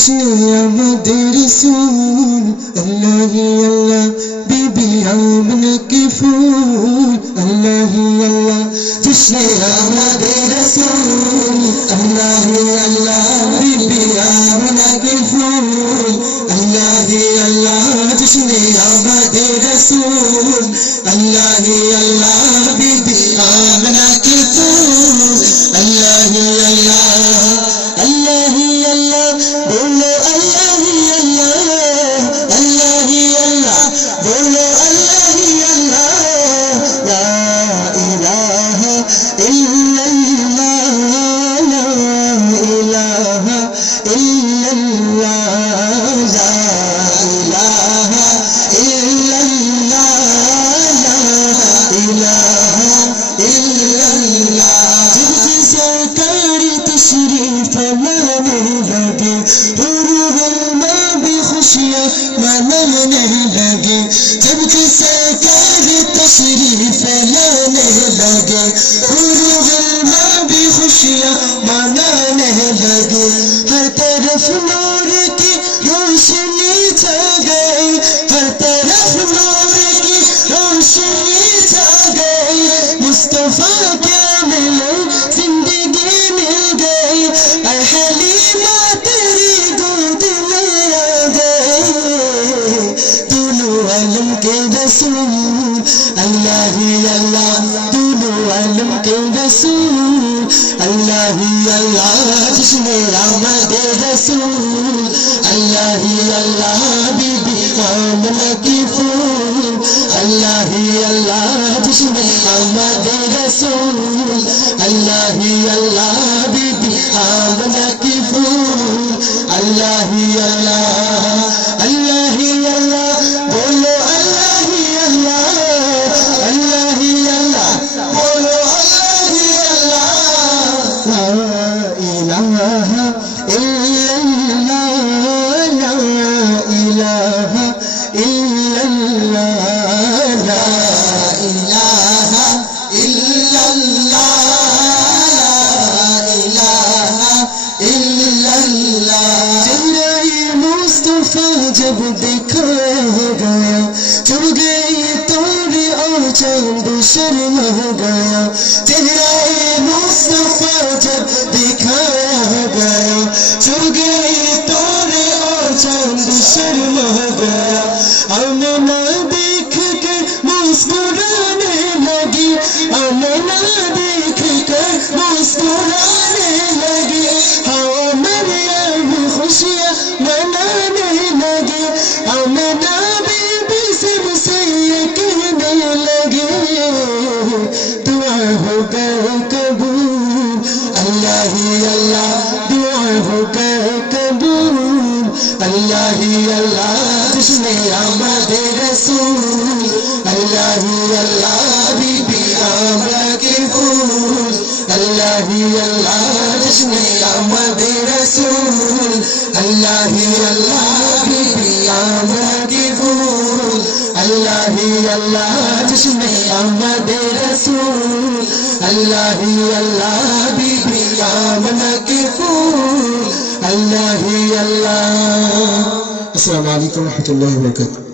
জশ্নে আমাদের রসূল আল্লাহ আল্লাহ বিবি আমিনা কি ফুল আল্লাহ আল্লাহ জশ্নে আমাদের রসূল আল্লাহ আল্লাহ বিবি আমিনা কি ফুল আল্লাহ আল্লাহ জশ্নে আমাদের রসূল আল্লাহ আল্লাহ বিবি আমিনা কি ফুল আল্লাহ আল্লাহ আল্লাহ আল্লাহ বলো আল্লাহ আল্লাহ আল্লাহ আল্লাহ বলো আল্লাহ আল্লাহ লা ইলাহা ইল্লাল্লাহ লা ইলাহা ইল্লাল্লাহ লা ইলাহা ইল্লাল্লাহ লা ইলাহা ইল্লাল্লাহ जिनकी सरकारी तशरीफ मनाने लगे हुरूल माँ भी खुशियाँ मनाने लगे जिनकी सरकारी तशरीफ लाने लगे हुरूल माँ भी खुशियाँ मनाने लगे हर तरफ नूर की रोशनी छा गई हर तरफ नूर की रोशनी छा गई मुस्तफा क्या मिले जिंदगी मिल गई और हलीमा तेरी गोद में आ गई दोनों आलम के रसूल अल्लाह अल्लाह दोनों आलम के रसूल अल्लाह अल्लाह जिसने आमद रसूल अल्लाह अल्लाह बीबी आमिना की फूल अल्लाह अल्लाह जिसने आमद रसूल अल्लाह अल्लाह बीबी आमिना की फूल अल्लाह अल्लाह अल्लाह अल्लाह बोलो अल्लाह अल्लाह अल्लाह अल्लाह बोलो अल्लाह अल्लाह ला इलाहा इल्लल्लाह ला इलाहा इल्लल्लाह ला इलाहा इल्लल्लाह जब दिखाया गया चुभ गई तोरे और चांद शर्मा गया चेहरा मुस्तफा जब दिखाया गया चुभ गई तोरे और चांद शर्मा गया आमिना देख के मुस्कुराने लगी आमिना देख के मुस्कुराने लगी हवा मरियम खुशियाँ मनाने लगी आमिना बीबी सबसे ये कहने लगी दुआ हो गए कबूल अल्लाह अल्लाह दुआ हो गए कबूल अल्लाह अल्लाह जिसने आमद रसूल अल्लाह अल्लाह बीबी आमिना के फूल अल्लाह अल्लाह जिसने आमद रसूल अल्लाह अल्लाह बीबी आमिना के फूल अल्लाह अल्लाह जिसने आमद रसूल अल्लाह अल्लाह बीबी आमिना के फूल अल्लाह अल्लाह। अस्सलामु अलैकुम व रहमतुल्लाहि व बरकातुहू।